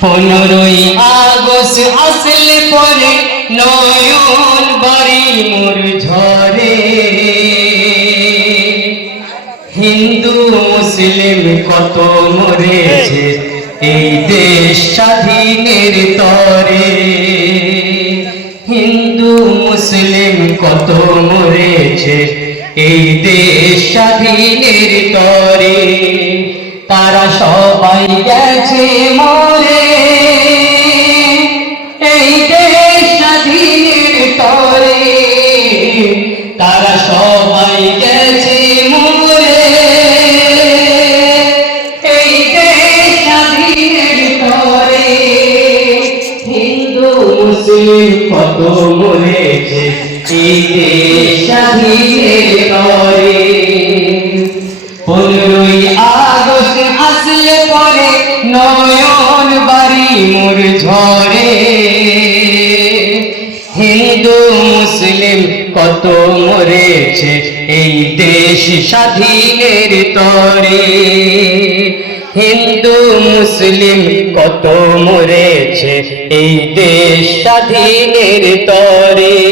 পনেরোই আগস্ট আসলে পরে নয়ন বাড়ি মোর ঝরে। হিন্দু, মুসলিম কত মরেছে এই দেশ স্বাধীনের তরে। হিন্দু, মুসলিম কত মরেছে এই দেশ স্বাধীনের তরে। তারা সবাই গেছে মরে। এই দেশ স্বাধীনের তরে। তারা সবাই গেছে মরে। এই দেশ স্বাধীনের তরে। হিন্দু, মুসলিম কত মরেছে। এই দেশ স্বাধীনের তরে। পনেরোই আগস্ট আসলে পরে নয়ন বাড়ি মোর ঝরে। হিন্দু মুসলিম কত মরেছে এই দেশ স্বাধীনের তরে। হিন্দু মুসলিম কত মরেছে এই দেশ স্বাধীনের তরে।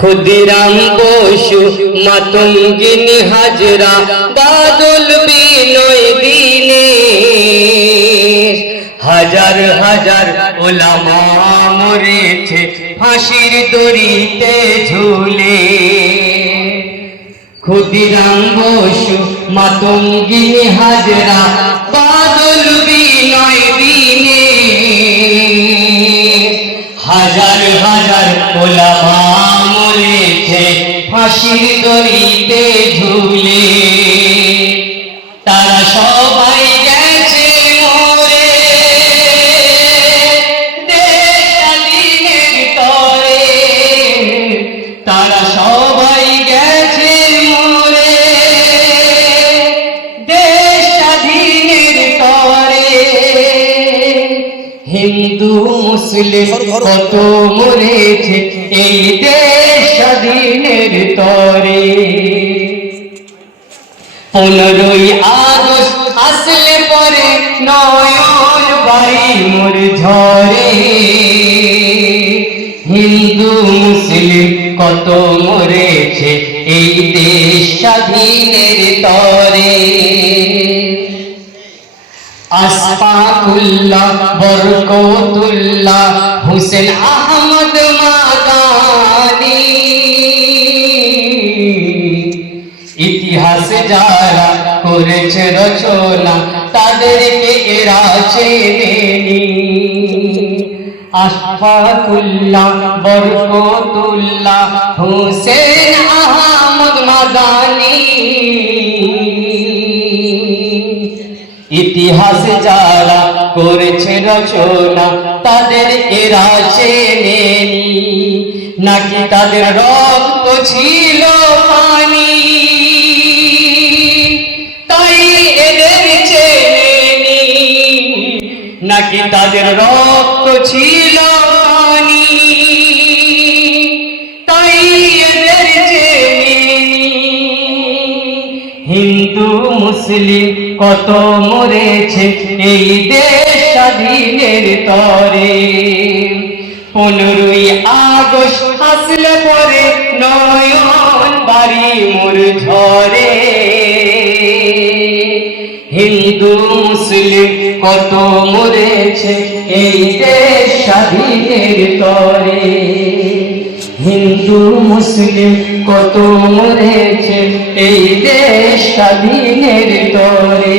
ক্ষুদিরাম বসু, মাতঙ্গিনী হাজরা, বাদল বিনয় দিনে হাজার হাজার ওলামা মরেছে, ফাঁসির দড়িতে ঝুলে। ক্ষুদিরাম বসু, মাতঙ্গিনী হাজরা, বাদল বিনয় দিনে হাজার হাজার ওলামা ফাঁসির দড়িতে ঝুলে। তারা সবাই গেছে মরে। দেশ স্বাধীনের তরে। তারা সবাই গেছে মরে। দেশ স্বাধীনের তরে। হিন্দু মুসলিম কত মরেছে এই দেশ স্বাধীনের তরে পনেরোই আগস্ট আসলে পরে নয়ন বাড়ি মোর ঝরে। হিন্দু মুসলিম কত মরেছে এই দেশ স্বাধীনের তরে। আসফাকুল্লাহ, বরকতুল্লাহ, হুসেন আহমদ মাদানি। ইতিহাসে যারা করেছে রচনা, তাদেরকে এরা চেনেনি আশফাকুল্লাহ, বরকতুল্লাহ, হুসেন আহমদ মাদানি। ইতিহাস যারা করেছে রচনা, তাদের এরা চেনেনি নাকি তাদের রক্ত ছিল পানি? তাদের রক্ত ছিল তাই এদের হিন্দু, মুসলিম কত মরেছে এই দেশ স্বাধীনের তরে। পনেরোই আগস্ট আসলে পরে নয়ন বাড়ি মোর ঝরে। হিন্দু মুসলিম কত মরেছে এই দেশ স্বাধীনের তরে। হিন্দু মুসলিম কত মরেছে এই দেশ স্বাধীনের তরে।